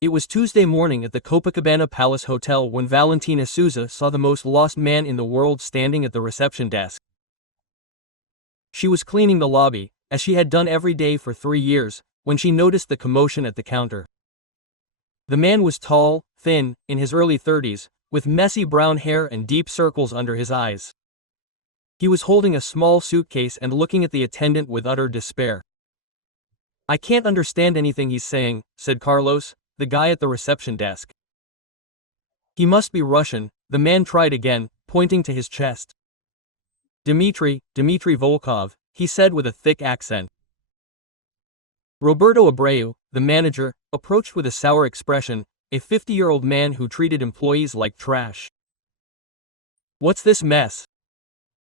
It was Tuesday morning at the Copacabana Palace Hotel when Valentina Souza saw the most lost man in the world standing at the reception desk. She was cleaning the lobby, as she had done every day for 3 years, when she noticed the commotion at the counter. The man was tall, thin, in his early 30s, with messy brown hair and deep circles under his eyes. He was holding a small suitcase and looking at the attendant with utter despair. "I can't understand anything he's saying," said Carlos, the guy at the reception desk. "He must be Russian," the man tried again, pointing to his chest. Dmitry Volkov," he said with a thick accent. Roberto Abreu, the manager, approached with a sour expression, a 50-year-old man who treated employees like trash. "What's this mess?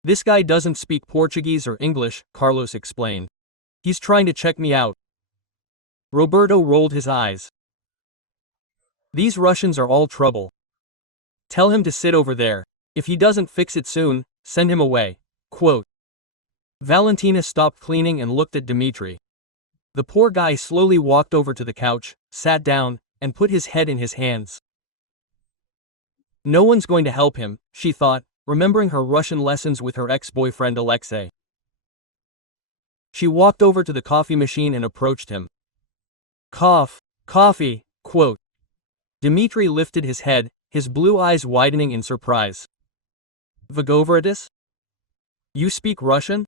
This guy doesn't speak Portuguese or English," Carlos explained. "He's trying to check me out." Roberto rolled his eyes. "These Russians are all trouble. Tell him to sit over there. If he doesn't fix it soon, send him away." Quote. Valentina stopped cleaning and looked at Dmitry. The poor guy slowly walked over to the couch, sat down, and put his head in his hands. No one's going to help him, she thought, remembering her Russian lessons with her ex-boyfriend Alexei. She walked over to the coffee machine and approached him. Coffee, quote. Dmitry lifted his head, his blue eyes widening in surprise. "Vagovoritis? You speak Russian?"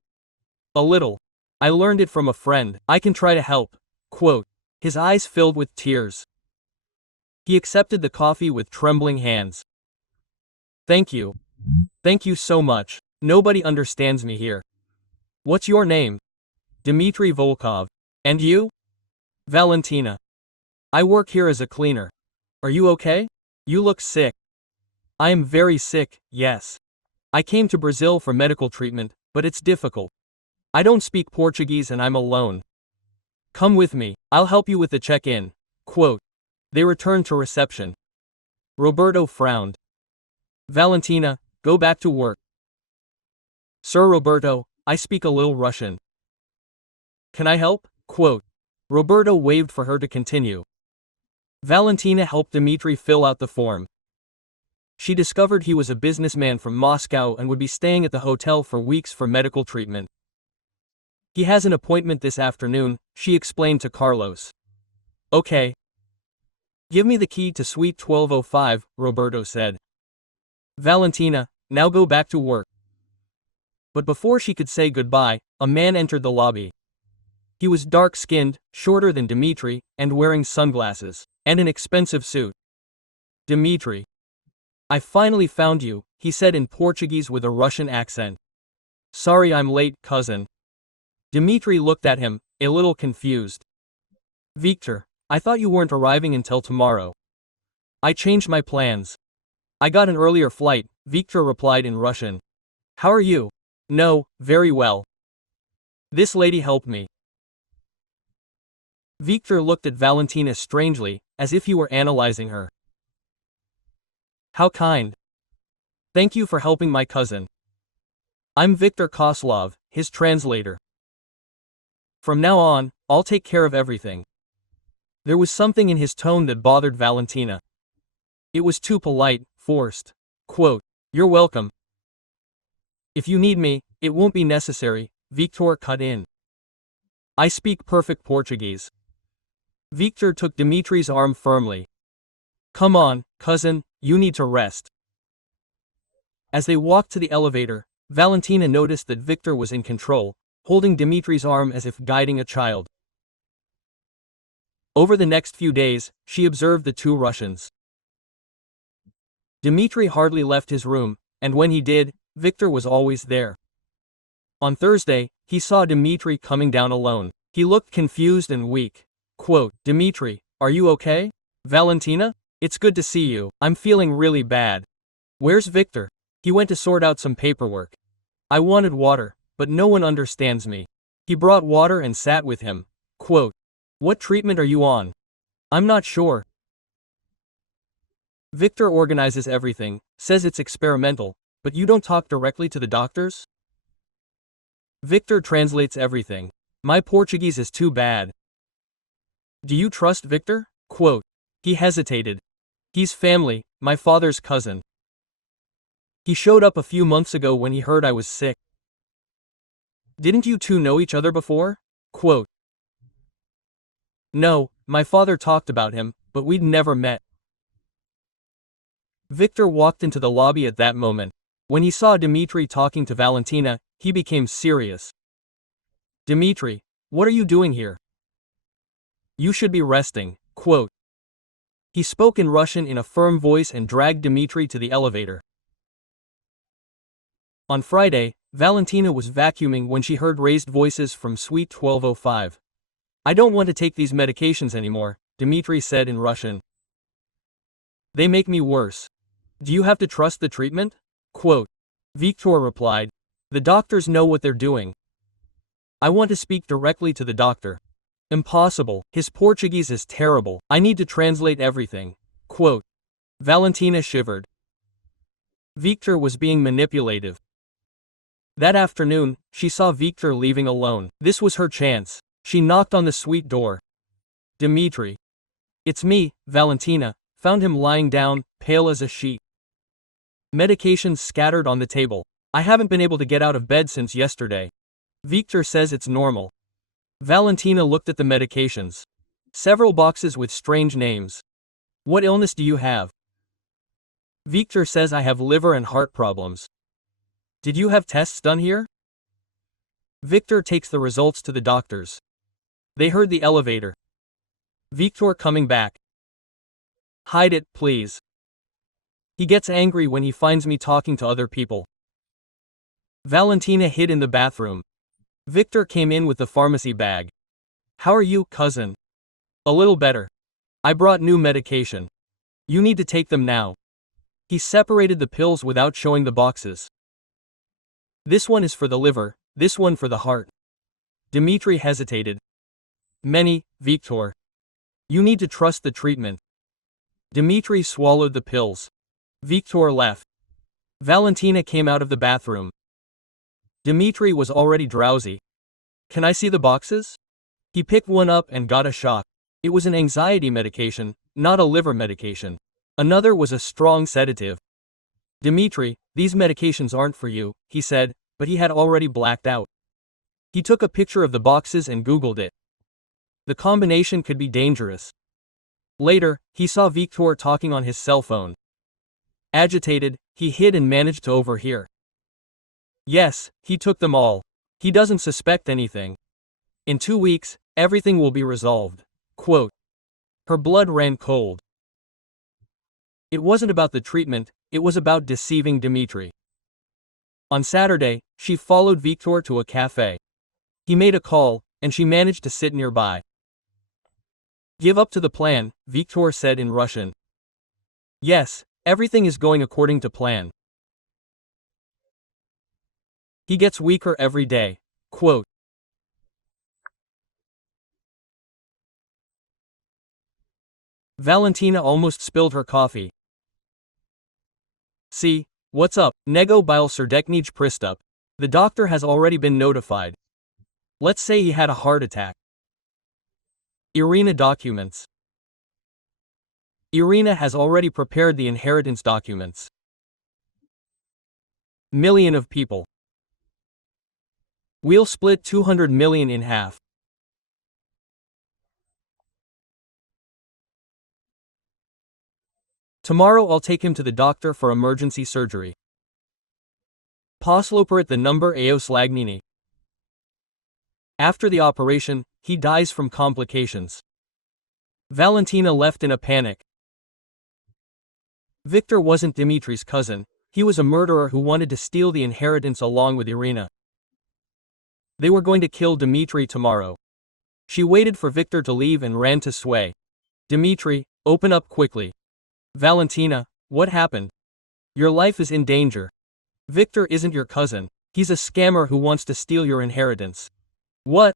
"A little. I learned it from a friend. I can try to help." Quote. His eyes filled with tears. He accepted the coffee with trembling hands. Thank you. Thank you so much. Nobody understands me here." "What's your name?" "Dmitry Volkov. And you?" "Valentina. I work here as a cleaner. Are you okay? You look sick." "I am very sick, yes. I came to Brazil for medical treatment, but it's difficult. I don't speak Portuguese and I'm alone. Come with me, I'll help you with the check-in." Quote. They returned to reception. Roberto frowned. "Valentina, go back to work." "Sir Roberto, I speak a little Russian. Can I help?" Quote. Roberto waved for her to continue. Valentina helped Dmitry fill out the form. She discovered he was a businessman from Moscow and would be staying at the hotel for weeks for medical treatment. "He has an appointment this afternoon," she explained to Carlos. "Okay. Give me the key to suite 1205, Roberto said. "Valentina, now go back to work." But before she could say goodbye, a man entered the lobby. He was dark-skinned, shorter than Dmitry, and wearing sunglasses and an expensive suit. "Dmitry. I finally found you," he said in Portuguese with a Russian accent. "Sorry I'm late, cousin." Dmitry looked at him, a little confused. "Victor, I thought you weren't arriving until tomorrow." "I changed my plans. I got an earlier flight," Victor replied in Russian. "How are you?" "No, very well. This lady helped me." Victor looked at Valentina strangely, as if he were analyzing her. "How kind. Thank you for helping my cousin. I'm Victor Koslov, his translator. From now on, I'll take care of everything." There was something in his tone that bothered Valentina. It was too polite, forced. Quote, "You're welcome. If you need me, it won't be necessary," Victor cut in. "I speak perfect Portuguese." Victor took Dmitry's arm firmly. "Come on, cousin, you need to rest." As they walked to the elevator, Valentina noticed that Victor was in control, holding Dmitry's arm as if guiding a child. Over the next few days, she observed the two Russians. Dmitry hardly left his room, and when he did, Victor was always there. On Thursday, he saw Dmitry coming down alone. He looked confused and weak. Quote, "Dmitry, are you okay?" "Valentina? It's good to see you. I'm feeling really bad." "Where's Victor?" "He went to sort out some paperwork." "I wanted water, but no one understands me." "He brought water and sat with him." Quote, "What treatment are you on?" "I'm not sure." "Victor organizes everything, says it's experimental, but you don't talk directly to the doctors?" "Victor translates everything. My Portuguese is too bad." "Do you trust Victor?" Quote, He hesitated. He's family, my father's cousin. He showed up a few months ago when he heard I was sick. Didn't you two know each other before? Quote. No, my father talked about him, but we'd never met. Victor walked into the lobby at that moment. When he saw Dmitri talking to Valentina, he became serious. Dmitri, what are you doing here? You should be resting. Quote. He spoke in Russian in a firm voice and dragged Dmitri to the elevator. On Friday, Valentina was vacuuming when she heard raised voices from Suite 1205. I don't want to take these medications anymore, Dmitri said in Russian. They make me worse. Do you have to trust the treatment? Quote. Victor replied. The doctors know what they're doing. I want to speak directly to the doctor. Impossible, his Portuguese is terrible, I need to translate everything. Quote. Valentina shivered. Victor was being manipulative. That afternoon, she saw Victor leaving alone. This was her chance. She knocked on the suite door. Dmitri. It's me, Valentina, found him lying down, pale as a sheet. Medications scattered on the table. I haven't been able to get out of bed since yesterday. Victor says it's normal. Valentina looked at the medications. Several boxes with strange names. What illness do you have? Victor says I have liver and heart problems. Did you have tests done here? Victor takes the results to the doctors. They heard the elevator. Victor coming back. Hide it, please. He gets angry when he finds me talking to other people. Valentina hid in the bathroom. Victor came in with the pharmacy bag. How are you, cousin? A little better. I brought new medication. You need to take them now. He separated the pills without showing the boxes. This one is for the liver, this one for the heart. Dmitri hesitated. Many, Victor. You need to trust the treatment. Dmitri swallowed the pills. Victor left. Valentina came out of the bathroom. Dmitri was already drowsy. Can I see the boxes? He picked one up and got a shock. It was an anxiety medication, not a liver medication. Another was a strong sedative. Dmitri, these medications aren't for you, he said, but he had already blacked out. He took a picture of the boxes and Googled it. The combination could be dangerous. Later, he saw Victor talking on his cell phone. Agitated, he hid and managed to overhear. Yes, he took them all. He doesn't suspect anything. In 2 weeks, everything will be resolved. Quote. Her blood ran cold. It wasn't about the treatment, it was about deceiving Dmitri. On Saturday, she followed Victor to a cafe. He made a call, and she managed to sit nearby. Give up to the plan, Victor said in Russian. Yes, everything is going according to plan. He gets weaker every day. Quote. Valentina almost spilled her coffee. See, what's up? Nego bil serdechnij pristup. The doctor has already been notified. Let's say he had a heart attack. Irina documents. Irina has already prepared the inheritance documents. Million of people. We'll split 200 million in half. Tomorrow I'll take him to the doctor for emergency surgery. Posloperit the number Eos Lagnini. After the operation, he dies from complications. Valentina left in a panic. Victor wasn't Dmitri's cousin, he was a murderer who wanted to steal the inheritance along with Irina. They were going to kill Dmitri tomorrow. She waited for Victor to leave and ran to Sway. Dmitri, open up quickly. Valentina, what happened? Your life is in danger. Victor isn't your cousin. He's a scammer who wants to steal your inheritance. What?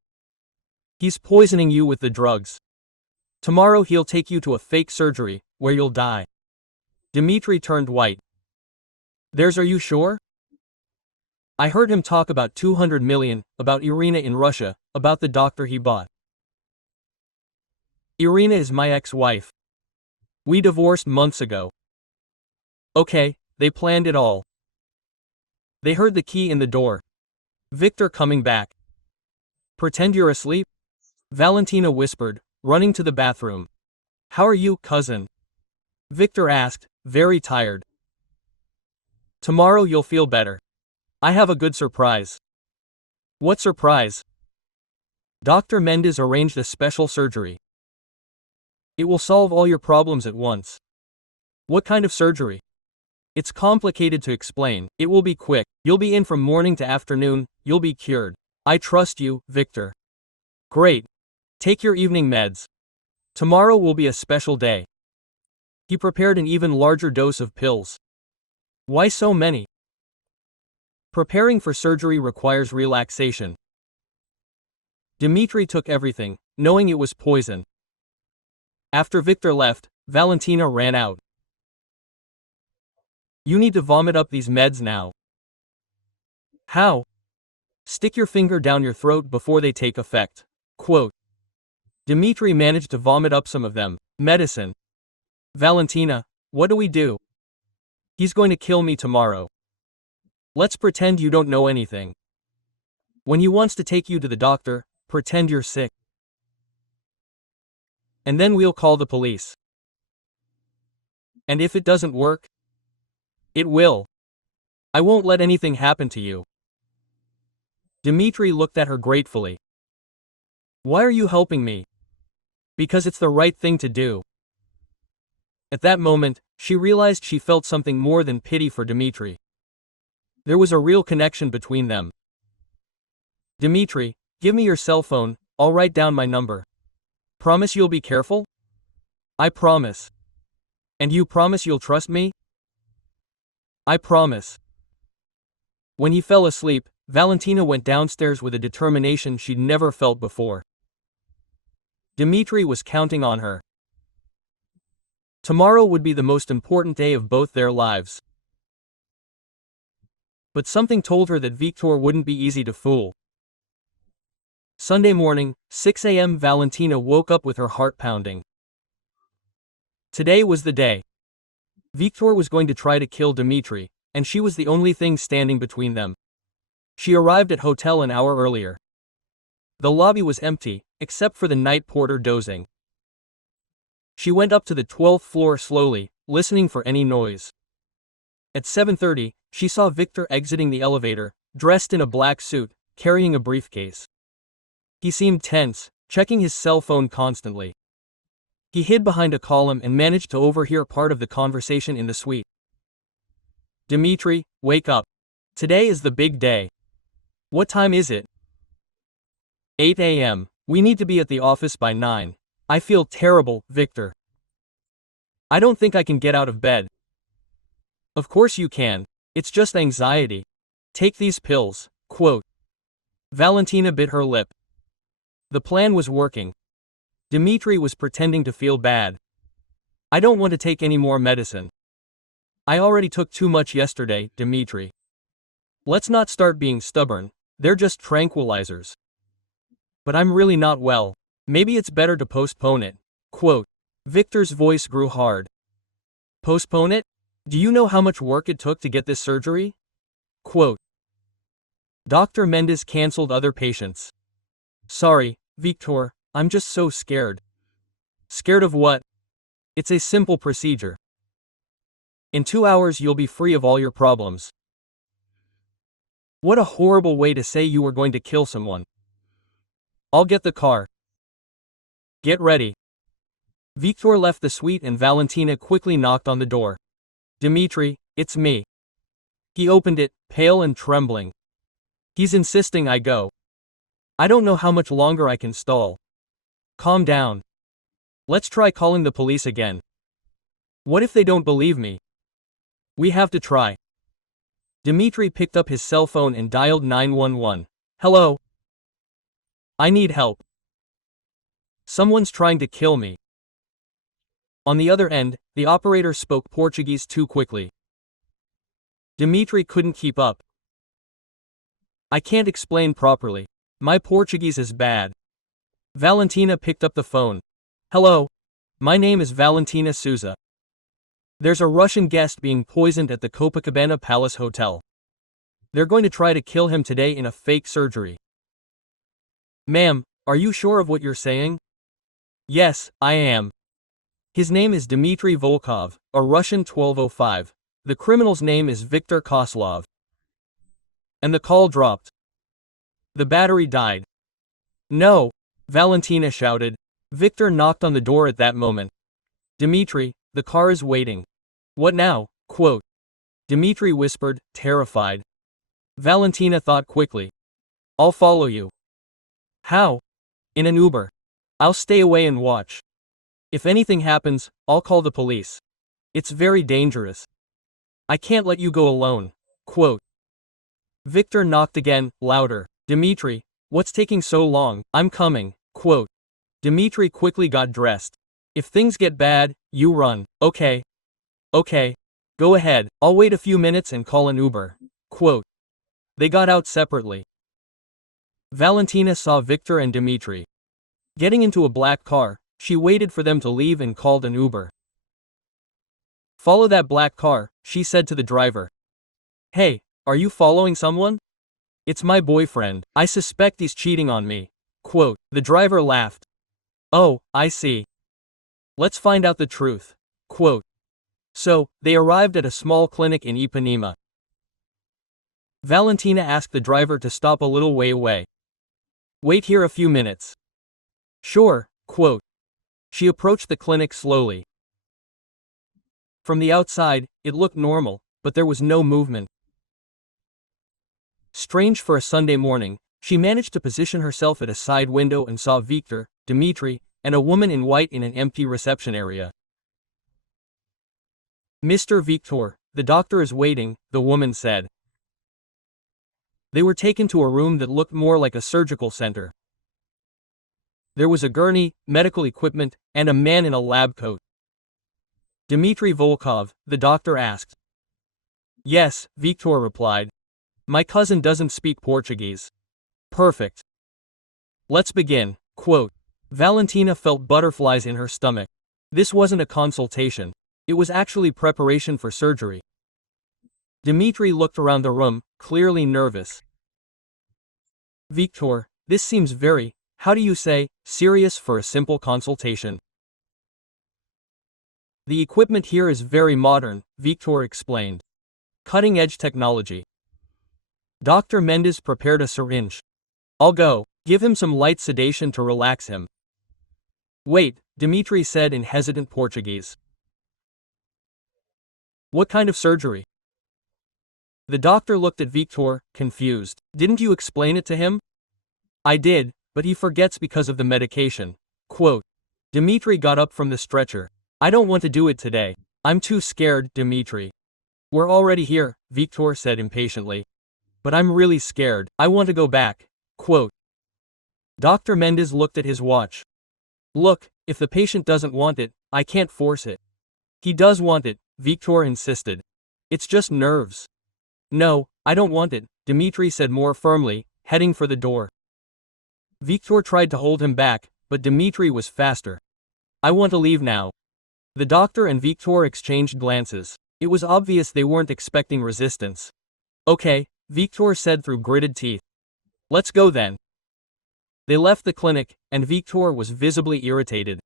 He's poisoning you with the drugs. Tomorrow he'll take you to a fake surgery, where you'll die. Dmitri turned white. Are you sure? I heard him talk about 200 million, about Irina in Russia, about the doctor he bought. Irina is my ex-wife. We divorced months ago. Okay, they planned it all. They heard the key in the door. Victor coming back. Pretend you're asleep? Valentina whispered, running to the bathroom. How are you, cousin? Victor asked, very tired. Tomorrow you'll feel better. I have a good surprise. What surprise? Dr. Mendez arranged a special surgery. It will solve all your problems at once. What kind of surgery? It's complicated to explain. It will be quick. You'll be in from morning to afternoon. You'll be cured. I trust you, Victor. Great. Take your evening meds. Tomorrow will be a special day. He prepared an even larger dose of pills. Why so many? Preparing for surgery requires relaxation. Dmitri took everything, knowing it was poison. After Victor left, Valentina ran out. You need to vomit up these meds now. How? Stick your finger down your throat before they take effect. Quote. Dmitri managed to vomit up some of them. Medicine. Valentina, what do we do? He's going to kill me tomorrow. Let's pretend you don't know anything. When he wants to take you to the doctor, pretend you're sick. And then we'll call the police. And if it doesn't work? It will. I won't let anything happen to you. Dmitri looked at her gratefully. Why are you helping me? Because it's the right thing to do. At that moment, she realized she felt something more than pity for Dmitri. There was a real connection between them. Dmitri, give me your cell phone, I'll write down my number. Promise you'll be careful? I promise. And you promise you'll trust me? I promise. When he fell asleep, Valentina went downstairs with a determination she'd never felt before. Dmitri was counting on her. Tomorrow would be the most important day of both their lives. But something told her that Victor wouldn't be easy to fool. Sunday morning, 6 a.m. Valentina woke up with her heart pounding. Today was the day. Victor was going to try to kill Dmitri, and she was the only thing standing between them. She arrived at hotel an hour earlier. The lobby was empty, except for the night porter dozing. She went up to the 12th floor slowly, listening for any noise. At 7:30, she saw Victor exiting the elevator, dressed in a black suit, carrying a briefcase. He seemed tense, checking his cell phone constantly. He hid behind a column and managed to overhear part of the conversation in the suite. Dmitri, wake up. Today is the big day. What time is it? 8 a.m. We need to be at the office by 9. I feel terrible, Victor. I don't think I can get out of bed. Of course you can. It's just anxiety. Take these pills. Quote. Valentina bit her lip. The plan was working. Dmitri was pretending to feel bad. I don't want to take any more medicine. I already took too much yesterday, Dmitri. Let's not start being stubborn. They're just tranquilizers. But I'm really not well. Maybe it's better to postpone it. Quote. Victor's voice grew hard. Postpone it? Do you know how much work it took to get this surgery? Quote. Dr. Mendez canceled other patients. Sorry, Victor, I'm just so scared. Scared of what? It's a simple procedure. In 2 hours you'll be free of all your problems. What a horrible way to say you were going to kill someone. I'll get the car. Get ready. Victor left the suite and Valentina quickly knocked on the door. Dmitri, it's me. He opened it, pale and trembling. He's insisting I go. I don't know how much longer I can stall. Calm down. Let's try calling the police again. What if they don't believe me? We have to try. Dmitri picked up his cell phone and dialed 911. Hello? I need help. Someone's trying to kill me. On the other end, the operator spoke Portuguese too quickly. Dmitri couldn't keep up. I can't explain properly. My Portuguese is bad. Valentina picked up the phone. Hello? My name is Valentina Souza. There's a Russian guest being poisoned at the Copacabana Palace Hotel. They're going to try to kill him today in a fake surgery. Ma'am, are you sure of what you're saying? Yes, I am. His name is Dmitry Volkov, a Russian 1205. The criminal's name is Viktor Koslov. And the call dropped. The battery died. No, Valentina shouted. Viktor knocked on the door at that moment. Dmitry, the car is waiting. What now? Quote. Dmitry whispered, terrified. Valentina thought quickly. I'll follow you. How? In an Uber. I'll stay away and watch. If anything happens, I'll call the police. It's very dangerous. I can't let you go alone. Quote. Viktor knocked again, louder. Dmitry, what's taking so long? I'm coming. Quote. Dmitry quickly got dressed. If things get bad, you run. Okay. Okay. Go ahead, I'll wait a few minutes and call an Uber. Quote. They got out separately. Valentina saw Viktor and Dmitry. Getting into a black car, she waited for them to leave and called an Uber. Follow that black car, she said to the driver. Hey, are you following someone? It's my boyfriend. I suspect he's cheating on me. Quote. The driver laughed. Oh, I see. Let's find out the truth. Quote. So, they arrived at a small clinic in Ipanema. Valentina asked the driver to stop a little way away. Wait here a few minutes. Sure, quote. She approached the clinic slowly. From the outside, it looked normal, but there was no movement. Strange for a Sunday morning, she managed to position herself at a side window and saw Viktor, Dmitry, and a woman in white in an empty reception area. Mr. Viktor, the doctor is waiting, the woman said. They were taken to a room that looked more like a surgical center. There was a gurney, medical equipment, and a man in a lab coat. Dmitry Volkov, the doctor asked. Yes, Viktor replied. My cousin doesn't speak Portuguese. Perfect. Let's begin. Quote. Valentina felt butterflies in her stomach. This wasn't a consultation. It was actually preparation for surgery. Dmitry looked around the room, clearly nervous. Viktor, this seems very, how do you say, serious for a simple consultation. The equipment here is very modern, Viktor explained. Cutting-edge technology. Dr. Mendes prepared a syringe. I'll go. Give him some light sedation to relax him. Wait, Dmitry said in hesitant Portuguese. What kind of surgery? The doctor looked at Viktor, confused. Didn't you explain it to him? I did, but he forgets because of the medication. Quote. Dmitry got up from the stretcher. I don't want to do it today. I'm too scared, Dmitry. We're already here, Viktor said impatiently. But I'm really scared. I want to go back. Quote. Dr. Mendes looked at his watch. Look, if the patient doesn't want it, I can't force it. He does want it, Viktor insisted. It's just nerves. No, I don't want it, Dmitry said more firmly, heading for the door. Viktor tried to hold him back, but Dmitry was faster. I want to leave now. The doctor and Viktor exchanged glances. It was obvious they weren't expecting resistance. Okay, Viktor said through gritted teeth. Let's go then. They left the clinic, and Viktor was visibly irritated.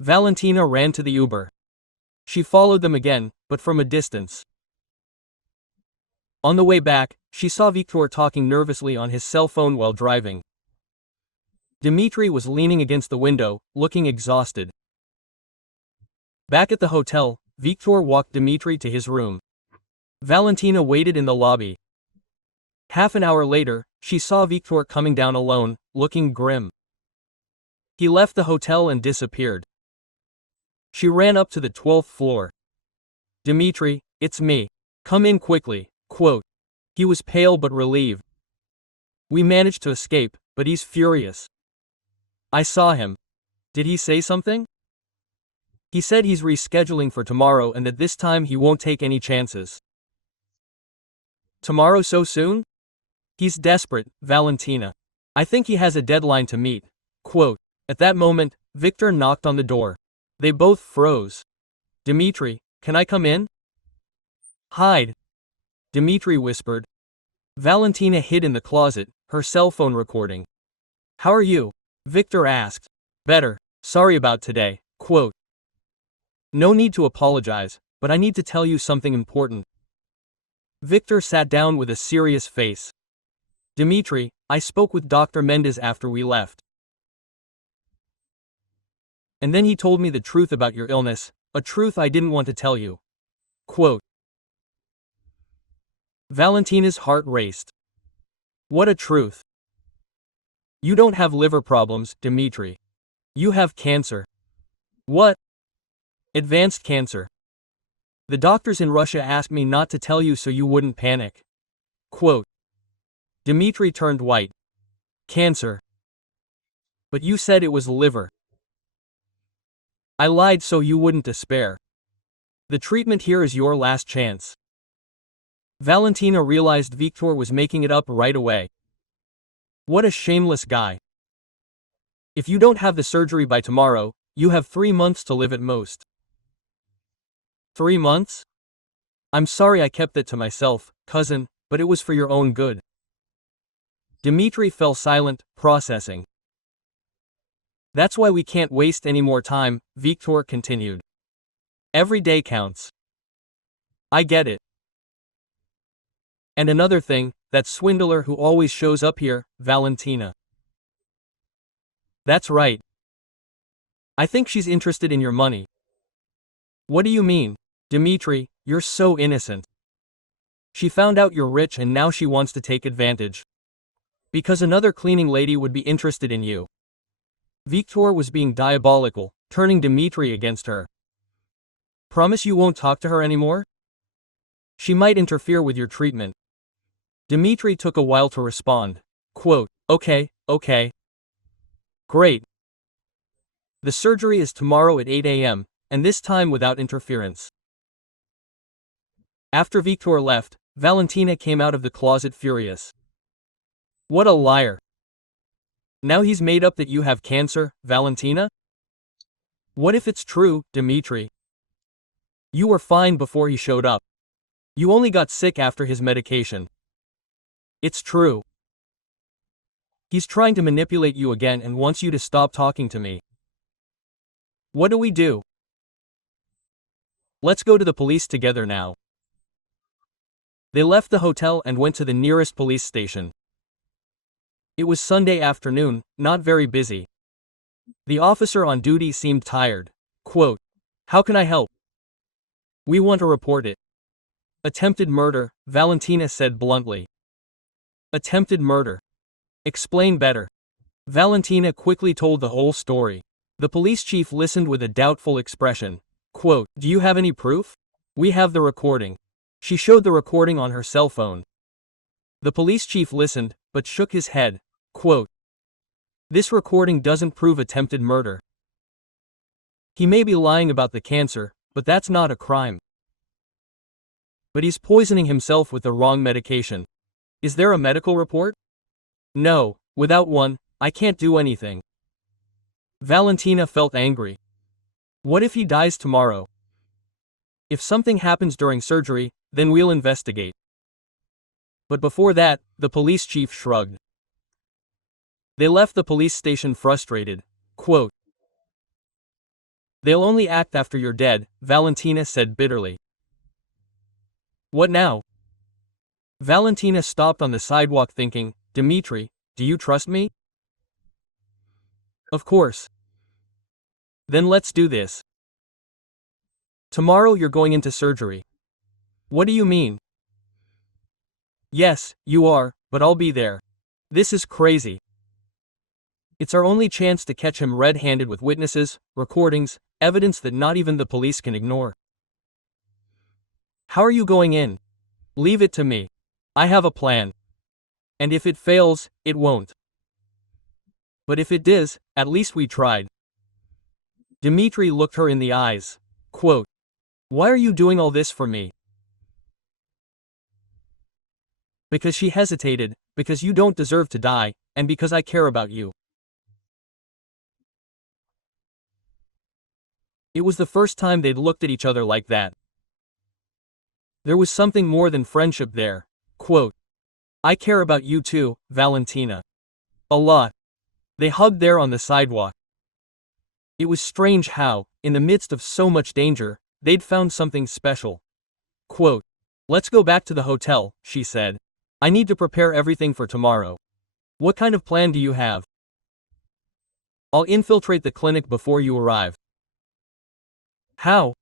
Valentina ran to the Uber. She followed them again, but from a distance. On the way back, she saw Viktor talking nervously on his cell phone while driving. Dmitry was leaning against the window, looking exhausted. Back at the hotel, Viktor walked Dmitry to his room. Valentina waited in the lobby. Half an hour later, she saw Viktor coming down alone, looking grim. He left the hotel and disappeared. She ran up to the 12th floor. Dmitry, it's me. Come in quickly, quote. He was pale but relieved. We managed to escape, but he's furious. I saw him. Did he say something? He said he's rescheduling for tomorrow and that this time he won't take any chances. Tomorrow so soon? He's desperate, Valentina. I think he has a deadline to meet. Quote. At that moment, Viktor knocked on the door. They both froze. Dmitri, can I come in? Hide, Dmitri whispered. Valentina hid in the closet, her cell phone recording. How are you? Victor asked. Better. Sorry about today. Quote. No need to apologize, but I need to tell you something important. Victor sat down with a serious face. Dmitri, I spoke with Dr. Mendez after we left. And then he told me the truth about your illness, a truth I didn't want to tell you. Quote. Valentina's heart raced. What a truth. You don't have liver problems, Dmitri. You have cancer. What? Advanced cancer. The doctors in Russia asked me not to tell you so you wouldn't panic. Quote. Dmitri turned white. Cancer. But you said it was liver. I lied so you wouldn't despair. The treatment here is your last chance. Valentina realized Victor was making it up right away. What a shameless guy. If you don't have the surgery by tomorrow, you have 3 months to live at most. 3 months? I'm sorry I kept that to myself, cousin, but it was for your own good. Dmitri fell silent, processing. That's why we can't waste any more time, Victor continued. Every day counts. I get it. And another thing, that swindler who always shows up here, Valentina. That's right. I think she's interested in your money. What do you mean? Dmitri, you're so innocent. She found out you're rich and now she wants to take advantage. Because another cleaning lady would be interested in you. Victor was being diabolical, turning Dmitri against her. Promise you won't talk to her anymore? She might interfere with your treatment. Dmitri took a while to respond. Quote, okay. Great. The surgery is tomorrow at 8 a.m., and this time without interference. After Victor left, Valentina came out of the closet furious. What a liar. Now he's made up that you have cancer, Valentina? What if it's true, Dmitri? You were fine before he showed up. You only got sick after his medication. It's true. He's trying to manipulate you again and wants you to stop talking to me. What do we do? Let's go to the police together now. They left the hotel and went to the nearest police station. It was Sunday afternoon, not very busy. The officer on duty seemed tired. Quote, how can I help? We want to report it. Attempted murder, Valentina said bluntly. Attempted murder. Explain better. Valentina quickly told the whole story. The police chief listened with a doubtful expression. Quote, do you have any proof? We have the recording. She showed the recording on her cell phone. The police chief listened, but shook his head. Quote, this recording doesn't prove attempted murder. He may be lying about the cancer, but that's not a crime. But he's poisoning himself with the wrong medication. Is there a medical report? No, without one, I can't do anything. Valentina felt angry. What if he dies tomorrow? If something happens during surgery, then we'll investigate. But before that, the police chief shrugged. They left the police station frustrated. Quote, they'll only act after you're dead, Valentina said bitterly. What now? Valentina stopped on the sidewalk thinking, Dmitri, do you trust me? Of course. Then let's do this. Tomorrow you're going into surgery. What do you mean? Yes, you are, but I'll be there. This is crazy. It's our only chance to catch him red-handed with witnesses, recordings, evidence that not even the police can ignore. How are you going in? Leave it to me. I have a plan. And if it fails, it won't. But if it does, at least we tried. Dmitri looked her in the eyes. Quote, why are you doing all this for me? Because she hesitated, because you don't deserve to die, and because I care about you. It was the first time they'd looked at each other like that. There was something more than friendship there. Quote, "I care about you too, Valentina. A lot." They hugged there on the sidewalk. It was strange how, in the midst of so much danger, they'd found something special. Quote, "Let's go back to the hotel," she said. "I need to prepare everything for tomorrow." "What kind of plan do you have?" "I'll infiltrate the clinic before you arrive." "How?"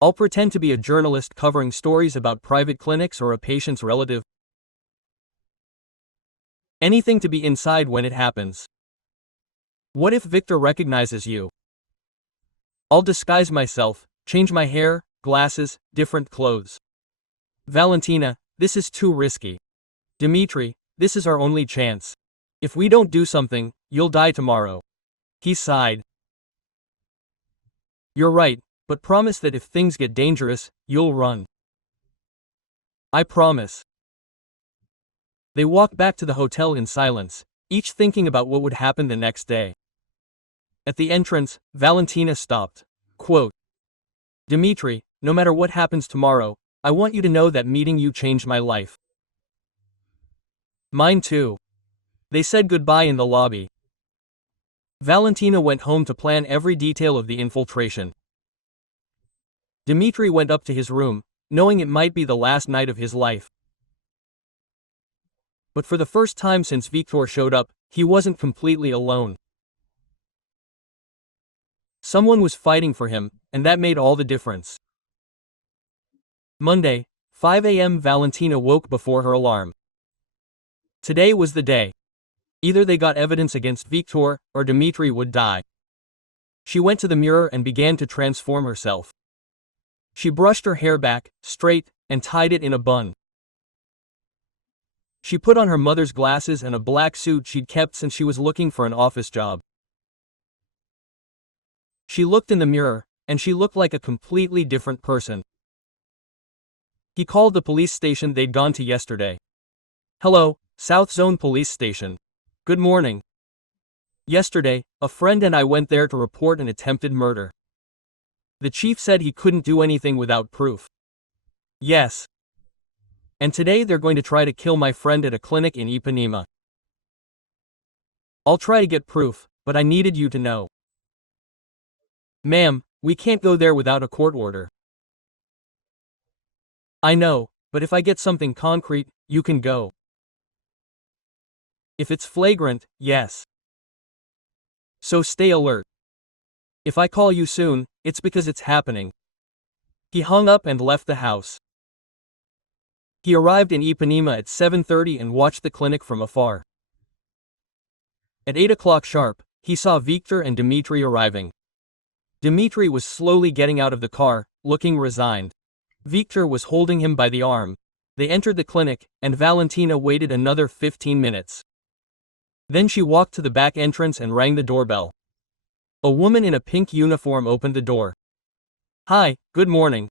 "I'll pretend to be a journalist covering stories about private clinics or a patient's relative. Anything to be inside when it happens." "What if Victor recognizes you?" "I'll disguise myself, change my hair, glasses, different clothes." "Valentina, this is too risky." "Dmitri, this is our only chance. If we don't do something, you'll die tomorrow." He sighed. "You're right, but promise that if things get dangerous, you'll run." "I promise." They walked back to the hotel in silence, each thinking about what would happen the next day. At the entrance, Valentina stopped. Quote, "Dmitri, no matter what happens tomorrow, I want you to know that meeting you changed my life." "Mine too." They said goodbye in the lobby. Valentina went home to plan every detail of the infiltration. Dmitri went up to his room, knowing it might be the last night of his life. But for the first time since Victor showed up, he wasn't completely alone. Someone was fighting for him, and that made all the difference. Monday, 5 a.m. Valentina woke before her alarm. Today was the day. Either they got evidence against Victor, or Dmitri would die. She went to the mirror and began to transform herself. She brushed her hair back, straight, and tied it in a bun. She put on her mother's glasses and a black suit she'd kept since she was looking for an office job. She looked in the mirror, and she looked like a completely different person. He called the police station they'd gone to yesterday. "Hello, South Zone Police Station. Good morning. Yesterday, a friend and I went there to report an attempted murder. The chief said he couldn't do anything without proof." "Yes. And today they're going to try to kill my friend at a clinic in Ipanema. I'll try to get proof, but I needed you to know." "Ma'am, we can't go there without a court order." "I know, but if I get something concrete, you can go." "If it's flagrant, yes. So stay alert. If I call you soon, it's because it's happening." He hung up and left the house. He arrived in Ipanema at 7:30 and watched the clinic from afar. At 8 o'clock sharp, he saw Victor and Dmitri arriving. Dmitri was slowly getting out of the car, looking resigned. Victor was holding him by the arm. They entered the clinic, and Valentina waited another 15 minutes. Then she walked to the back entrance and rang the doorbell. A woman in a pink uniform opened the door. "Hi, good morning.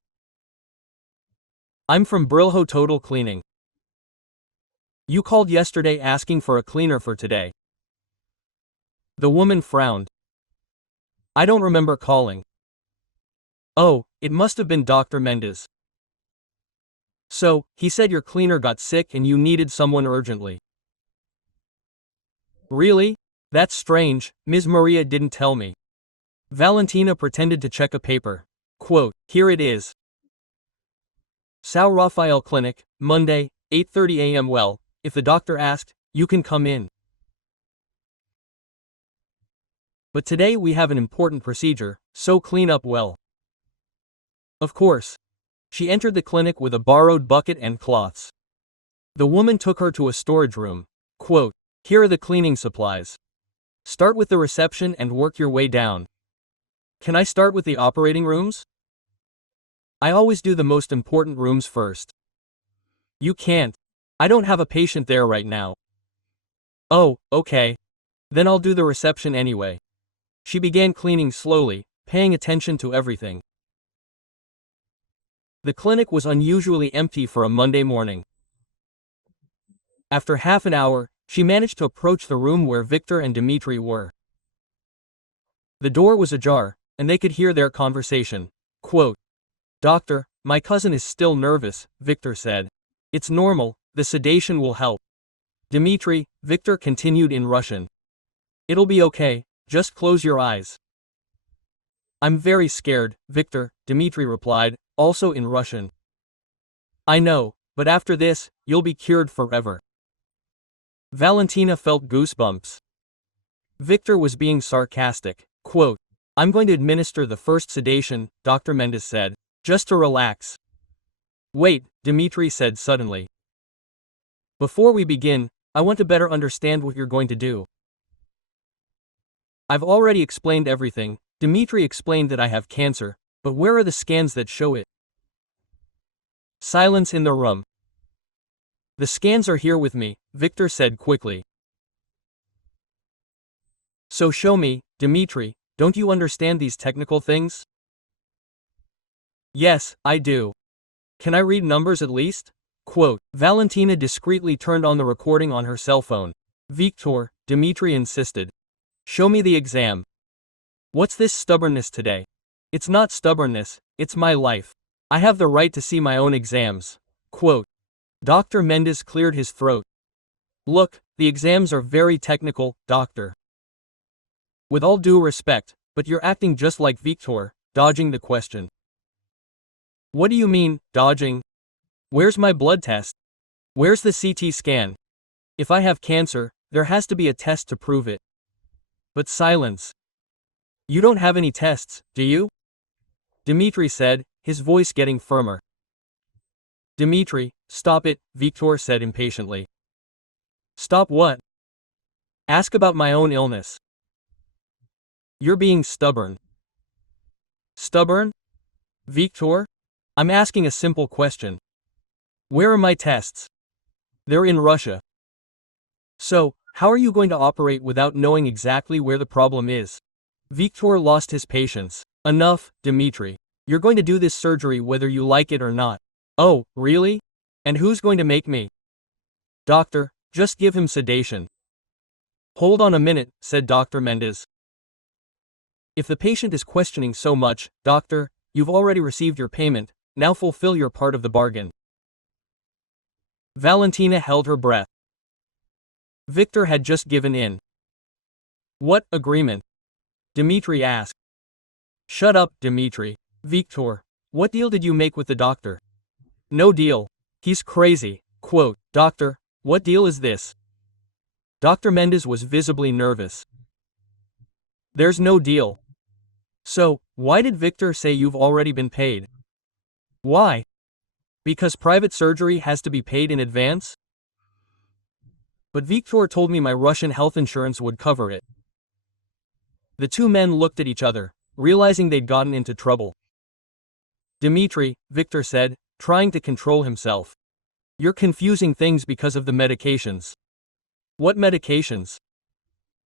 I'm from Brilho Total Cleaning. You called yesterday asking for a cleaner for today." The woman frowned. "I don't remember calling." "Oh, it must have been Dr. Mendez. So, he said your cleaner got sick and you needed someone urgently." "Really? That's strange, Ms. Maria didn't tell me." Valentina pretended to check a paper. Quote, "Here it is. São Rafael Clinic, Monday, 8:30 a.m. Well, if the doctor asked, you can come in. But today we have an important procedure, so clean up well." "Of course." She entered the clinic with a borrowed bucket and cloths. The woman took her to a storage room. Quote, "Here are the cleaning supplies. Start with the reception and work your way down." "Can I start with the operating rooms?" "I always do the most important rooms first." "You can't. I don't have a patient there right now." "Oh, okay. Then I'll do the reception anyway." She began cleaning slowly, paying attention to everything. The clinic was unusually empty for a Monday morning. After half an hour, she managed to approach the room where Victor and Dmitri were. The door was ajar, and they could hear their conversation. Quote, "Doctor, my cousin is still nervous," Victor said. "It's normal, the sedation will help." "Dmitri," Victor continued in Russian. "It'll be okay, just close your eyes." "I'm very scared, Victor," Dmitri replied, also in Russian. "I know, but after this, you'll be cured forever." Valentina felt goosebumps. Victor was being sarcastic. Quote, "I'm going to administer the first sedation," Dr. Mendes said, "just to relax." "Wait," Dmitri said suddenly. "Before we begin, I want to better understand what you're going to do." "I've already explained everything." Dmitri explained that I have cancer, but where are the scans that show it? Silence in the room. "The scans are here with me," Victor said quickly. "So show me, Dmitri, don't you understand these technical things?" "Yes, I do. Can I read numbers at least?" Quote, Valentina discreetly turned on the recording on her cell phone. "Victor," Dmitri insisted. "Show me the exam." "What's this stubbornness today?" "It's not stubbornness, it's my life. I have the right to see my own exams." Quote, Dr. Mendes cleared his throat. "Look, the exams are very technical, doctor. With all due respect, but you're acting just like Victor, dodging the question." "What do you mean, dodging? Where's my blood test? Where's the CT scan? If I have cancer, there has to be a test to prove it." But silence. "You don't have any tests, do you?" Dmitri said, his voice getting firmer. "Dmitri, stop it," Victor said impatiently. "Stop what?" "Ask about my own illness." "You're being stubborn." "Stubborn? Victor? I'm asking a simple question. Where are my tests?" "They're in Russia." "So, how are you going to operate without knowing exactly where the problem is?" Victor lost his patience. "Enough, Dmitri. You're going to do this surgery whether you like it or not." "Oh, really? And who's going to make me?" "Doctor, just give him sedation." "Hold on a minute," said Dr. Mendes. "If the patient is questioning so much, doctor, you've already received your payment, now fulfill your part of the bargain." Valentina held her breath. Victor had just given in. "What agreement?" Dmitri asked. "Shut up, Dmitri." "Victor, what deal did you make with the doctor?" "No deal. He's crazy." Quote, "Doctor, what deal is this?" Dr. Mendes was visibly nervous. "There's no deal." "So, why did Victor say you've already been paid?" "Why? Because private surgery has to be paid in advance?" "But Victor told me my Russian health insurance would cover it." The two men looked at each other, realizing they'd gotten into trouble. "Dmitri," Victor said, trying to control himself. "You're confusing things because of the medications." "What medications?"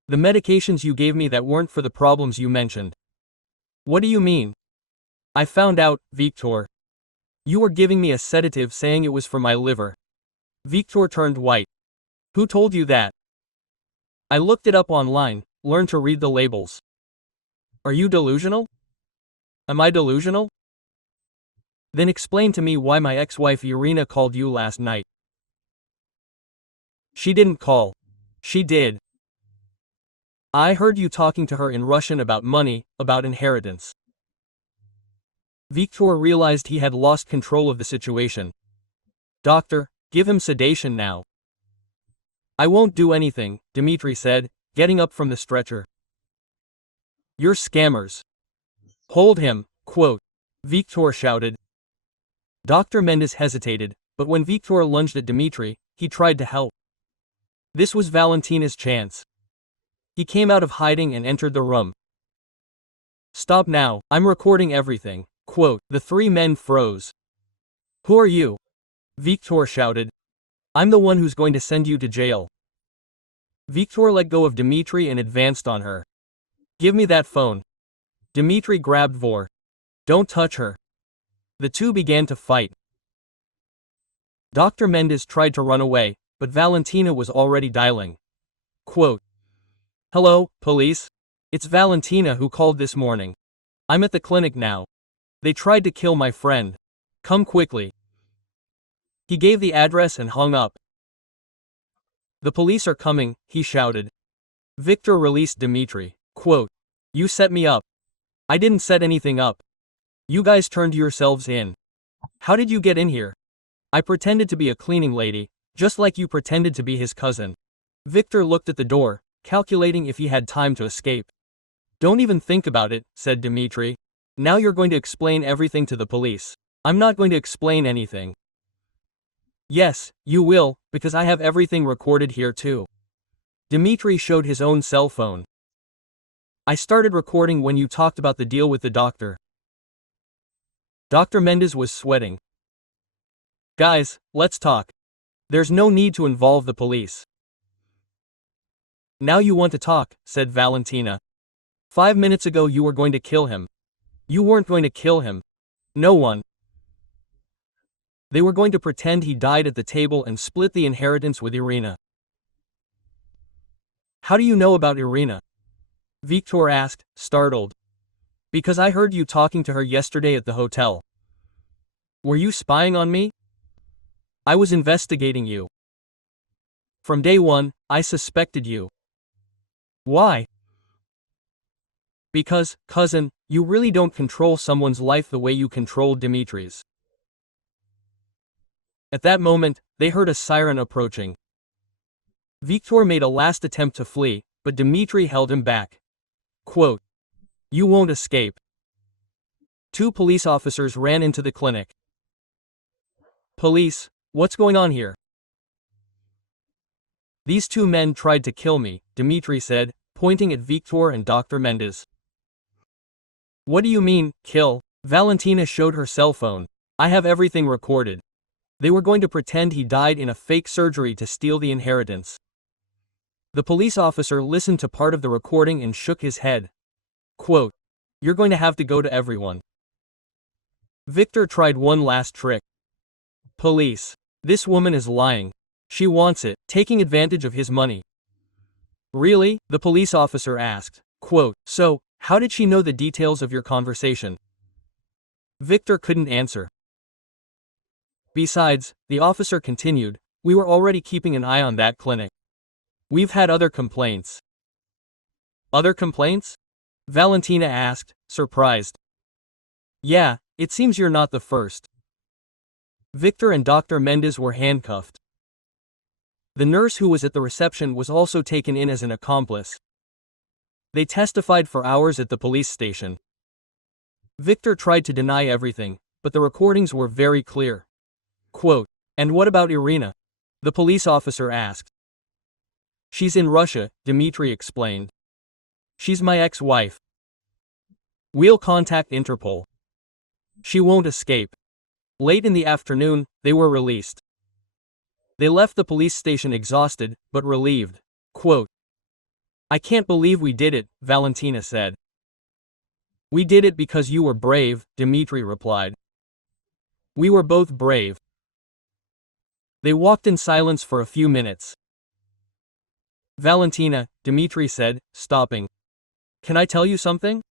"The medications you gave me that weren't for the problems you mentioned." "What do you mean?" "I found out, Victor. You were giving me a sedative saying it was for my liver." Victor turned white. "Who told you that?" "I looked it up online, learned to read the labels." "Are you delusional?" "Am I delusional?" "Then explain to me why my ex-wife Irina called you last night." "She didn't call. She did. I heard you talking to her in Russian about money, about inheritance." Victor realized he had lost control of the situation. "Doctor, give him sedation now." "I won't do anything," Dmitri said, getting up from the stretcher. "You're scammers." "Hold him," quote, Victor shouted. Dr. Mendes hesitated, but when Victor lunged at Dmitri, he tried to help. This was Valentina's chance. He came out of hiding and entered the room. "Stop now, I'm recording everything." Quote, the three men froze. "Who are you?" Victor shouted. "I'm the one who's going to send you to jail." Victor let go of Dmitri and advanced on her. "Give me that phone." Dmitri grabbed Vor. "Don't touch her." The two began to fight. Dr. Mendes tried to run away, but Valentina was already dialing. Quote, "Hello, police? It's Valentina who called this morning. I'm at the clinic now. They tried to kill my friend. Come quickly. He gave the address and hung up. The police are coming, he shouted. Victor released Dmitri. Quote, "You set me up." "I didn't set anything up. You guys turned yourselves in." "How did you get in here?" "I pretended to be a cleaning lady, just like you pretended to be his cousin." Victor looked at the door, calculating if he had time to escape. "Don't even think about it," said Dmitri. "Now you're going to explain everything to the police." "I'm not going to explain anything." "Yes, you will, because I have everything recorded here too." Dmitri showed his own cell phone. "I started recording when you talked about the deal with the doctor." Dr. Mendez was sweating. "Guys, let's talk. There's no need to involve the police." "Now you want to talk," said Valentina. 5 minutes ago you were going to kill him. You weren't going to kill him. No one. They were going to pretend he died at the table and split the inheritance with Irina. "How do you know about Irina?" Victor asked, startled. "Because I heard you talking to her yesterday at the hotel." "Were you spying on me?" "I was investigating you. From day one, I suspected you." "Why?" "Because, cousin, you really don't control someone's life the way you controlled Dimitri's." At that moment, they heard a siren approaching. Victor made a last attempt to flee, but Dmitri held him back. Quote, "You won't escape." 2 police officers ran into the clinic. "Police, what's going on here?" "These 2 men tried to kill me," Dmitri said, pointing at Victor and Dr. Mendez. "What do you mean, kill?" Valentina showed her cell phone. "I have everything recorded. They were going to pretend he died in a fake surgery to steal the inheritance." The police officer listened to part of the recording and shook his head. Quote, "You're going to have to go to everyone." Victor tried one last trick. "Police. This woman is lying. She wants it, taking advantage of his money." "Really?" the police officer asked. Quote, "So, how did she know the details of your conversation?" Victor couldn't answer. "Besides," the officer continued, "we were already keeping an eye on that clinic. We've had other complaints." "Other complaints?" Valentina asked, surprised. "Yeah, it seems you're not the first." Victor and Dr. Mendez were handcuffed. The nurse who was at the reception was also taken in as an accomplice. They testified for hours at the police station. Victor tried to deny everything, but the recordings were very clear. Quote, "And what about Irina?" the police officer asked. "She's in Russia," Dmitri explained. "She's my ex-wife. We'll contact Interpol. She won't escape." Late in the afternoon, they were released. They left the police station exhausted, but relieved. Quote, "I can't believe we did it," Valentina said. "We did it because you were brave," Dmitri replied. "We were both brave." They walked in silence for a few minutes. "Valentina," Dmitri said, stopping. "Can I tell you something?"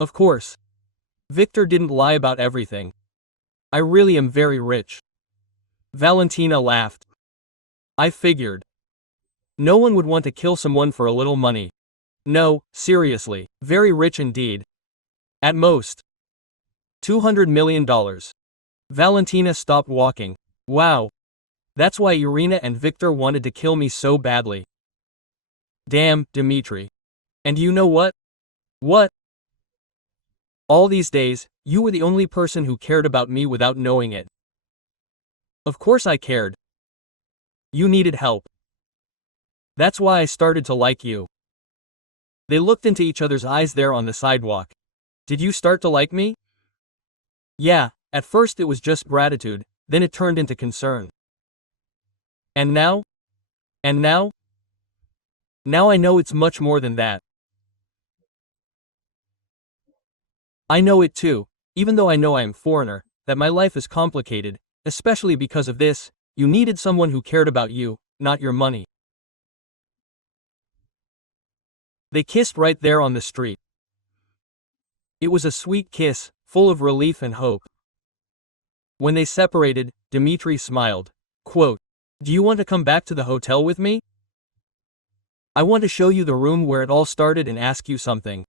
"Of course." Victor didn't lie about everything. "I really am very rich." Valentina laughed. "I figured. No one would want to kill someone for a little money. No, seriously, very rich indeed. At most. $200 million. Valentina stopped walking. "Wow. That's why Irina and Victor wanted to kill me so badly." "Damn, Dmitri. And you know what?" "What?" "All these days, you were the only person who cared about me without knowing it." "Of course I cared. You needed help. That's why I started to like you." They looked into each other's eyes there on the sidewalk. "Did you start to like me?" "Yeah, at first it was just gratitude, then it turned into concern." "And now?" "And now? Now I know it's much more than that." "I know it too, even though I know I am foreigner, that my life is complicated, especially because of this. You needed someone who cared about you, not your money." They kissed right there on the street. It was a sweet kiss, full of relief and hope. When they separated, Dmitri smiled. Quote, "Do you want to come back to the hotel with me? I want to show you the room where it all started and ask you something."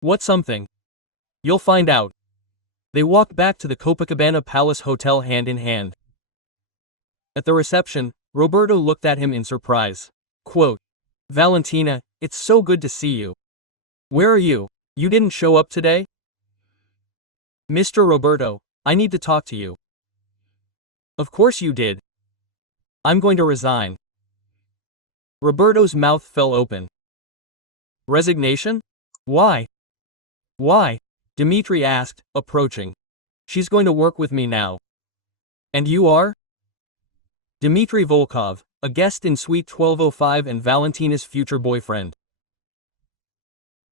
What something? You'll find out. They walked back to the Copacabana Palace Hotel hand in hand. At the reception, Roberto looked at him in surprise. Quote, "Valentina, it's so good to see you. Where are you? You didn't show up today?" "Mr. Roberto, I need to talk to you." "Of course you did. I'm going to resign." Roberto's mouth fell open. Resignation? Why? Why? Dmitri asked, approaching. "She's going to work with me now." "And you are?" Dmitri Volkov, a guest in Suite 1205 and Valentina's future boyfriend.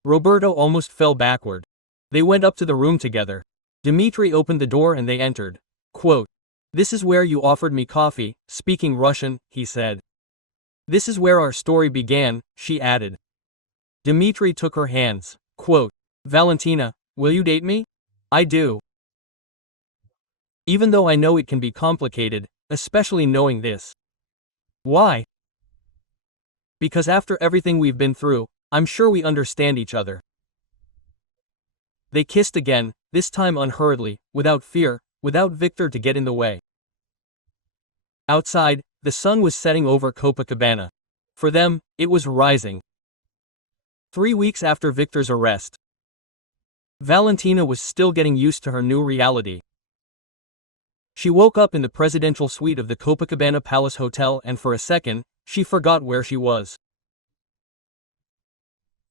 Roberto almost fell backward. They went up to the room together. Dmitri opened the door and they entered. Quote, "This is where you offered me coffee," speaking Russian, he said. "This is where our story began," she added. Dmitri took her hands. Quote, "Valentina, will you date me? I do. Even though I know it can be complicated, especially knowing this." "Why?" "Because after everything we've been through, I'm sure we understand each other." They kissed again, this time unhurriedly, without fear, without Victor to get in the way. Outside, the sun was setting over Copacabana. For them, it was rising. 3 weeks after Victor's arrest, Valentina was still getting used to her new reality. She woke up in the presidential suite of the Copacabana Palace Hotel and for a second, she forgot where she was.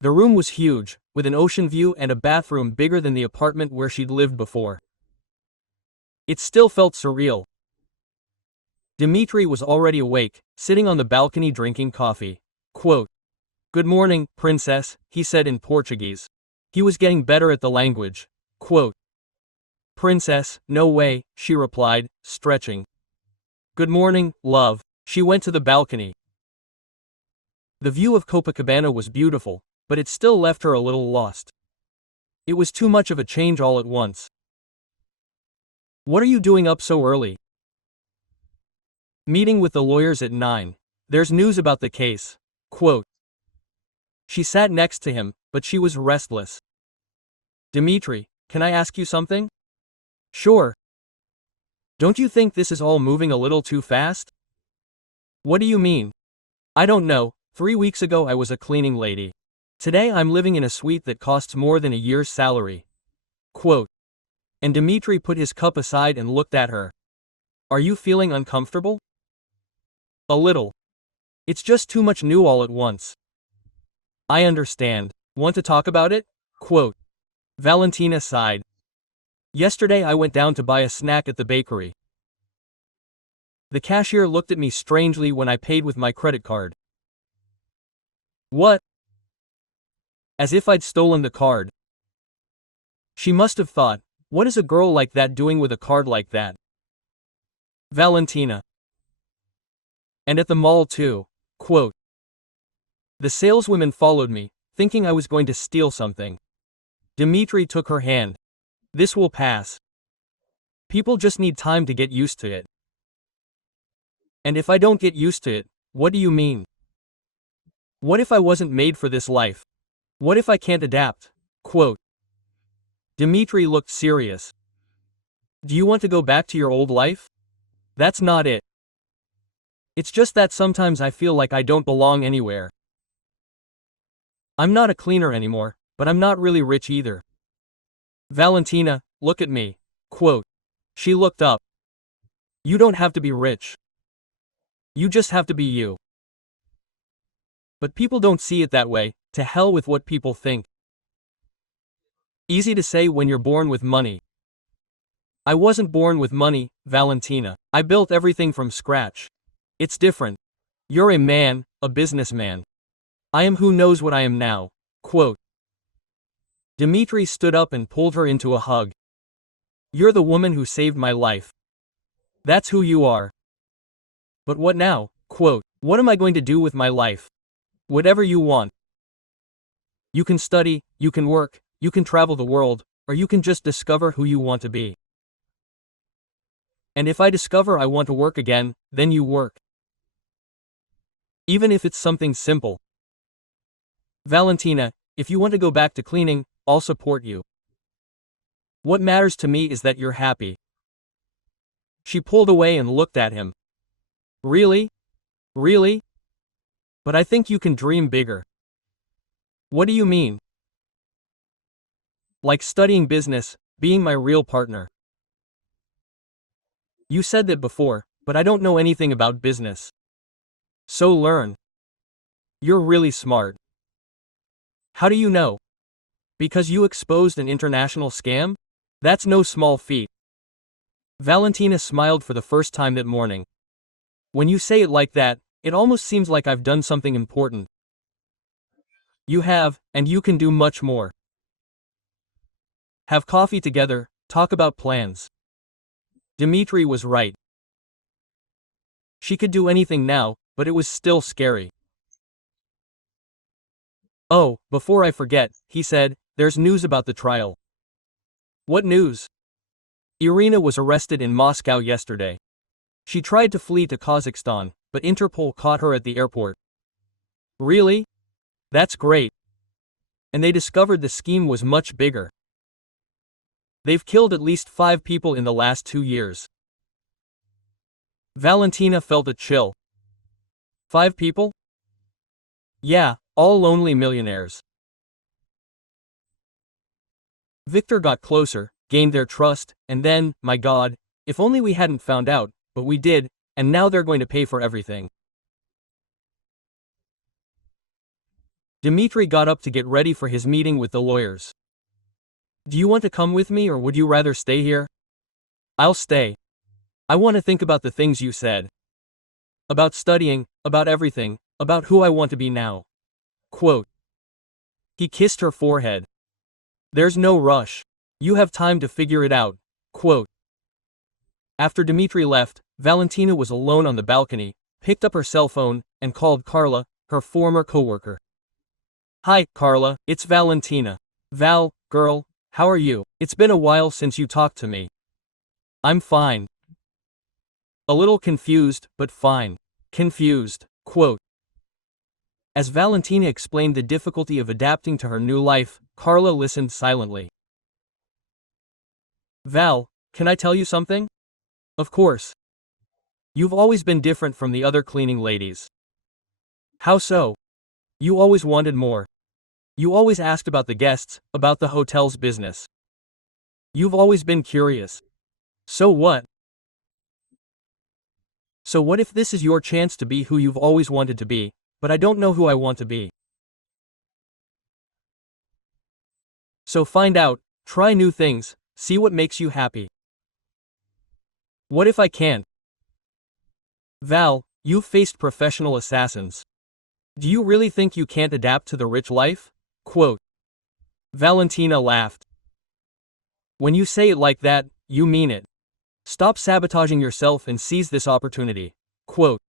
The room was huge, with an ocean view and a bathroom bigger than the apartment where she'd lived before. It still felt surreal. Dmitri was already awake, sitting on the balcony drinking coffee. Quote, "Good morning, princess," he said in Portuguese. He was getting better at the language. Quote, "Princess, no way," she replied, stretching. "Good morning, love." She went to the balcony. The view of Copacabana was beautiful, but it still left her a little lost. It was too much of a change all at once. "What are you doing up so early?" "Meeting with the lawyers at 9. There's news about the case." Quote. She sat next to him, but she was restless. "Dmitri, can I ask you something?" "Sure." "Don't you think this is all moving a little too fast?" "What do you mean?" "I don't know. 3 weeks ago I was a cleaning lady. Today I'm living in a suite that costs more than a year's salary." Quote. And Dmitri put his cup aside and looked at her. "Are you feeling uncomfortable?" "A little. It's just too much new all at once." "I understand. Want to talk about it?" Quote. Valentina sighed. "Yesterday I went down to buy a snack at the bakery. The cashier looked at me strangely when I paid with my credit card." "What?" "As if I'd stolen the card." She must have thought, what is a girl like that doing with a card like that? Valentina. "And at the mall too." Quote. "The saleswomen followed me, thinking I was going to steal something." Dmitri took her hand. "This will pass. People just need time to get used to it." "And if I don't get used to it, what do you mean? What if I wasn't made for this life? What if I can't adapt?" Quote. Dmitri looked serious. "Do you want to go back to your old life?" "That's not it. It's just that sometimes I feel like I don't belong anywhere. I'm not a cleaner anymore, but I'm not really rich either." "Valentina, look at me." Quote. She looked up. "You don't have to be rich. You just have to be you." "But people don't see it that way. To hell with what people think." "Easy to say when you're born with money." "I wasn't born with money, Valentina. I built everything from scratch. It's different. You're a man, a businessman. I am who knows what I am now." Quote. Dmitri stood up and pulled her into a hug. "You're the woman who saved my life. That's who you are." "But what now?" Quote. "What am I going to do with my life?" "Whatever you want." You can study, you can work, you can travel the world, or you can just discover who you want to be. And if I discover I want to work again, then you work. Even if it's something simple. Valentina, if you want to go back to cleaning, I'll support you. What matters to me is that you're happy. She pulled away and looked at him. Really? Really? But I think you can dream bigger. What do you mean? Like studying business, being my real partner. You said that before, but I don't know anything about business. So learn. You're really smart. How do you know? Because you exposed an international scam? That's no small feat. Valentina smiled for the first time that morning. When you say it like that, it almost seems like I've done something important. You have, and you can do much more. Have coffee together, talk about plans. Dmitri was right. She could do anything now, but it was still scary. Oh, before I forget, he said, there's news about the trial. What news? Irina was arrested in Moscow yesterday. She tried to flee to Kazakhstan, but Interpol caught her at the airport. Really? That's great. And they discovered the scheme was much bigger. They've killed at least 5 people in the last 2 years. Valentina felt a chill. 5 people? Yeah, all lonely millionaires. Victor got closer, gained their trust, and then, my God, if only we hadn't found out, but we did, and now they're going to pay for everything. Dmitri got up to get ready for his meeting with the lawyers. Do you want to come with me or would you rather stay here? I'll stay. I want to think about the things you said. About studying, about everything, about who I want to be now. Quote. He kissed her forehead. There's no rush. You have time to figure it out. Quote. After Dmitri left, Valentina was alone on the balcony, picked up her cell phone, and called Carla, her former coworker. Hi, Carla, it's Valentina. Val, girl, how are you? It's been a while since you talked to me. I'm fine. A little confused, but fine. Confused. Quote. As Valentina explained the difficulty of adapting to her new life, Carla listened silently. Val, can I tell you something? Of course. You've always been different from the other cleaning ladies. How so? You always wanted more. You always asked about the guests, about the hotel's business. You've always been curious. So what? So what if this is your chance to be who you've always wanted to be, but I don't know who I want to be? So find out, try new things, see what makes you happy. What if I can't? Val, you've faced professional assassins. Do you really think you can't adapt to the rich life? Quote. Valentina laughed. When you say it like that, you mean it. Stop sabotaging yourself and seize this opportunity. Quote.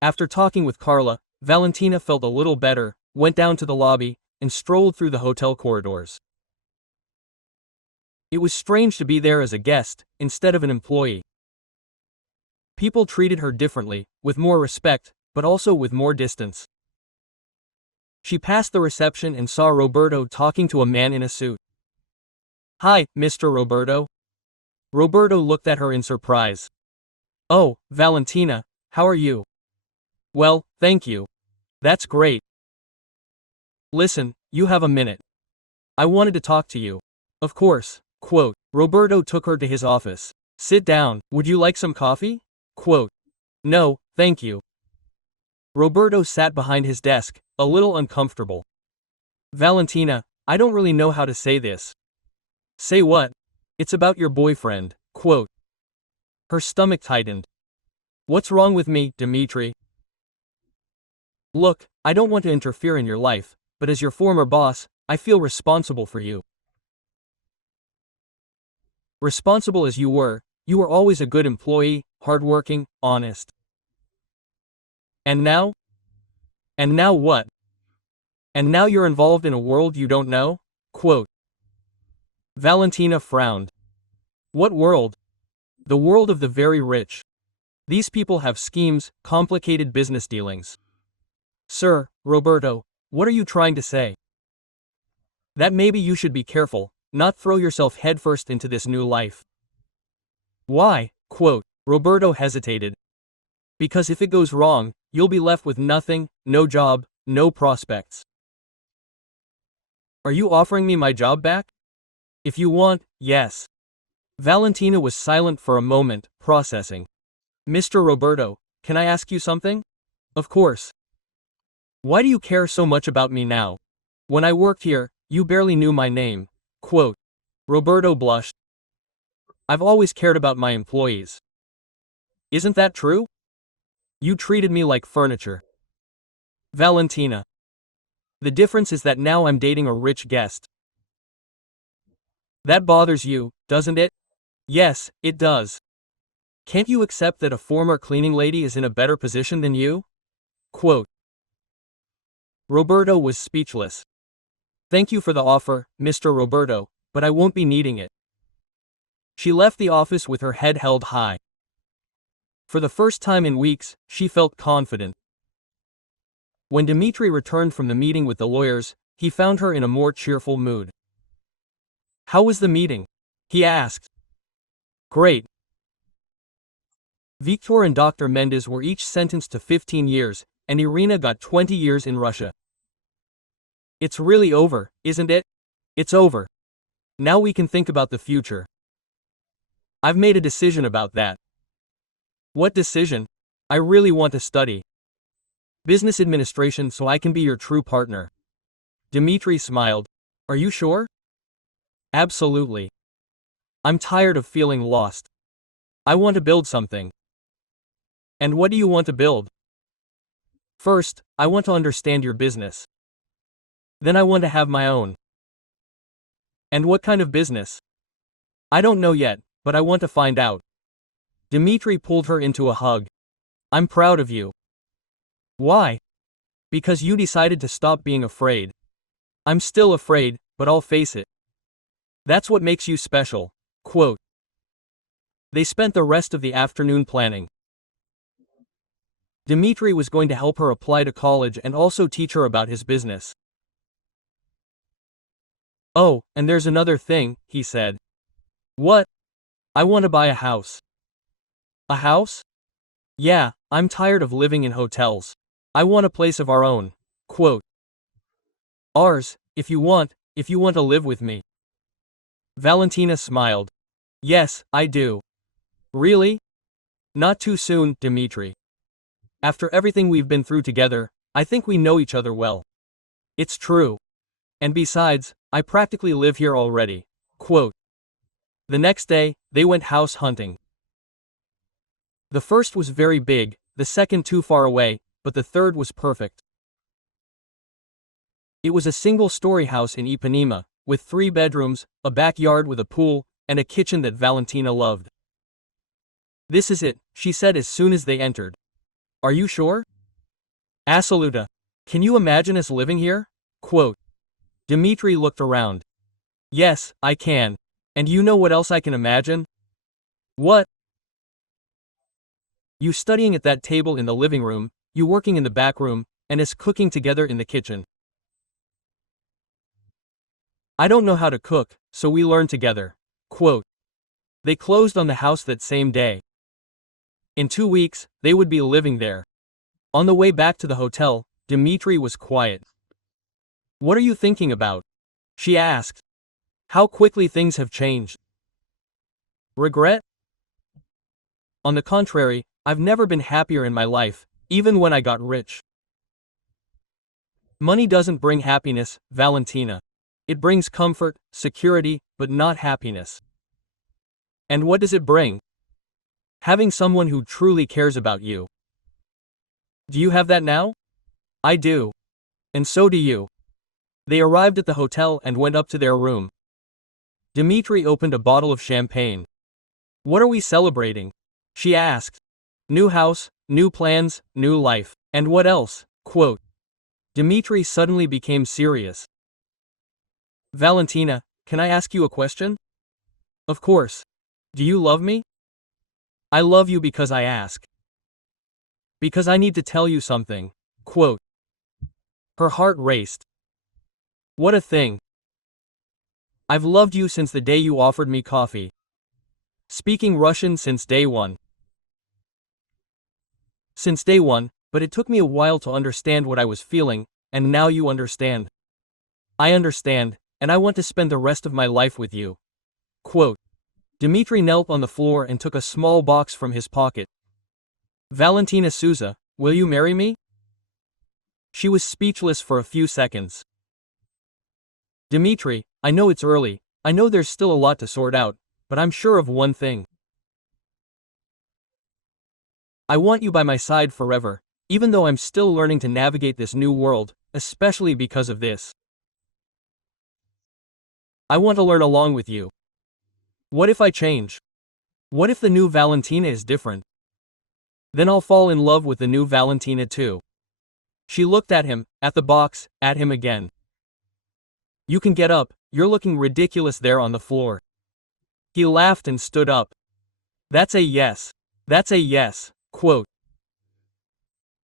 After talking with Carla, Valentina felt a little better, went down to the lobby, and strolled through the hotel corridors. It was strange to be there as a guest, instead of an employee. People treated her differently, with more respect, but also with more distance. She passed the reception and saw Roberto talking to a man in a suit. Hi, Mr. Roberto. Roberto looked at her in surprise. Oh, Valentina, how are you? Well, thank you. That's great. Listen, you have a minute. I wanted to talk to you. Of course. Quote. Roberto took her to his office. Sit down, would you like some coffee? Quote. No, thank you. Roberto sat behind his desk, a little uncomfortable. Valentina, I don't really know how to say this. Say what? It's about your boyfriend. Quote. Her stomach tightened. What's wrong with me, Dmitri? Look, I don't want to interfere in your life, but as your former boss, I feel responsible for you. Responsible as you were always a good employee, hardworking, honest. And now? And now what? And now you're involved in a world you don't know? Quote. Valentina frowned. What world? The world of the very rich. These people have schemes, complicated business dealings. Sir, Roberto, what are you trying to say? That maybe you should be careful, not throw yourself headfirst into this new life. Why? Quote. Roberto hesitated. Because if it goes wrong, you'll be left with nothing, no job, no prospects. Are you offering me my job back? If you want, yes. Valentina was silent for a moment, processing. Mr. Roberto, can I ask you something? Of course. Why do you care so much about me now? When I worked here, you barely knew my name. Quote. Roberto blushed. I've always cared about my employees. Isn't that true? You treated me like furniture. Valentina. The difference is that now I'm dating a rich guest. That bothers you, doesn't it? Yes, it does. Can't you accept that a former cleaning lady is in a better position than you? Quote. Roberto was speechless. Thank you for the offer, Mr. Roberto, but I won't be needing it. She left the office with her head held high. For the first time in weeks, she felt confident. When Dmitri returned from the meeting with the lawyers, he found her in a more cheerful mood. How was the meeting? He asked. Great. Victor and Dr. Mendez were each sentenced to 15 years, and Irina got 20 years in Russia. It's really over, isn't it? It's over. Now we can think about the future. I've made a decision about that. What decision? I really want to study business administration so I can be your true partner. Dmitri smiled. Are you sure? Absolutely. I'm tired of feeling lost. I want to build something. And what do you want to build? First, I want to understand your business. Then I want to have my own. And what kind of business? I don't know yet, but I want to find out. Dmitri pulled her into a hug. I'm proud of you. Why? Because you decided to stop being afraid. I'm still afraid, but I'll face it. That's what makes you special. Quote. They spent the rest of the afternoon planning. Dmitri was going to help her apply to college and also teach her about his business. Oh, and there's another thing, he said. What? I want to buy a house. A house? Yeah, I'm tired of living in hotels. I want a place of our own. Quote. Ours, if you want to live with me. Valentina smiled. Yes, I do. Really? Not too soon, Dmitri. After everything we've been through together, I think we know each other well. It's true. And besides, I practically live here already. Quote. The next day, they went house hunting. The first was very big, the second too far away, but the third was perfect. It was a single-story house in Ipanema, with 3 bedrooms, a backyard with a pool, and a kitchen that Valentina loved. This is it, she said as soon as they entered. Are you sure? Absoluta. Can you imagine us living here? Quote. Dmitri looked around. Yes, I can. And you know what else I can imagine? What? You studying at that table in the living room, you working in the back room, and us cooking together in the kitchen. I don't know how to cook, so we learn together. Quote. They closed on the house that same day. In 2 weeks, they would be living there. On the way back to the hotel, Dmitri was quiet. What are you thinking about? She asked. How quickly things have changed. Regret? On the contrary, I've never been happier in my life, even when I got rich. Money doesn't bring happiness, Valentina. It brings comfort, security, but not happiness. And what does it bring? Having someone who truly cares about you. Do you have that now? I do. And so do you. They arrived at the hotel and went up to their room. Dmitri opened a bottle of champagne. What are we celebrating? She asked. New house, new plans, new life. And what else? Quote. Dmitri suddenly became serious. Valentina, can I ask you a question? Of course. Do you love me? I love you because I ask. Because I need to tell you something. Quote. Her heart raced. What a thing. I've loved you since the day you offered me coffee. Speaking Russian since day one. Since day one, but it took me a while to understand what I was feeling, and now you understand. I understand, and I want to spend the rest of my life with you. Quote. Dmitri knelt on the floor and took a small box from his pocket. Valentina Souza, will you marry me? She was speechless for a few seconds. Dmitri, I know it's early, I know there's still a lot to sort out, but I'm sure of one thing. I want you by my side forever, even though I'm still learning to navigate this new world, especially because of this. I want to learn along with you. What if I change? What if the new Valentina is different? Then I'll fall in love with the new Valentina too. She looked at him, at the box, at him again. You can get up, you're looking ridiculous there on the floor. He laughed and stood up. That's a yes. That's a yes. Quote.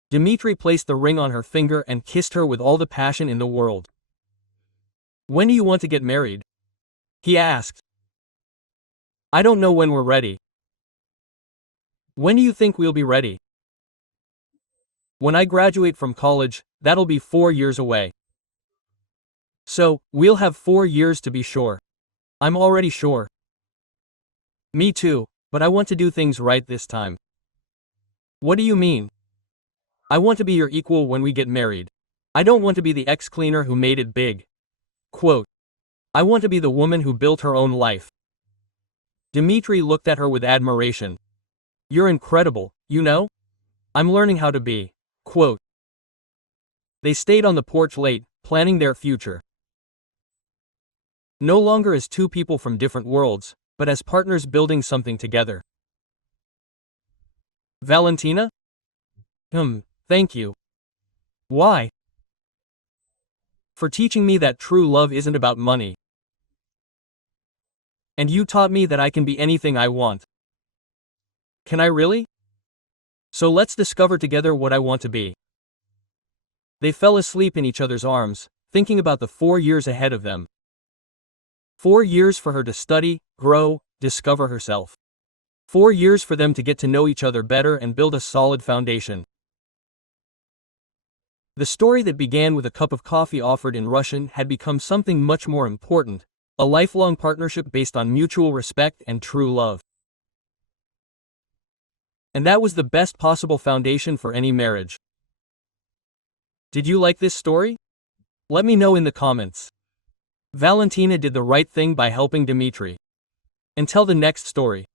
Dmitri placed the ring on her finger and kissed her with all the passion in the world. When do you want to get married? He asked. I don't know when we're ready. When do you think we'll be ready? When I graduate from college, that'll be 4 years away. So, we'll have 4 years to be sure. I'm already sure. Me too, but I want to do things right this time. What do you mean? I want to be your equal when we get married. I don't want to be the ex-cleaner who made it big. Quote. I want to be the woman who built her own life. Dmitri looked at her with admiration. You're incredible, you know? I'm learning how to be. Quote. They stayed on the porch late, planning their future. No longer as two people from different worlds, but as partners building something together. Valentina? Thank you. Why? For teaching me that true love isn't about money. And you taught me that I can be anything I want. Can I really? So let's discover together what I want to be. They fell asleep in each other's arms, thinking about the 4 years ahead of them. 4 years for her to study, grow, discover herself. 4 years for them to get to know each other better and build a solid foundation. The story that began with a cup of coffee offered in Russian had become something much more important, a lifelong partnership based on mutual respect and true love. And that was the best possible foundation for any marriage. Did you like this story? Let me know in the comments. Valentina did the right thing by helping Dmitri. Until the next story.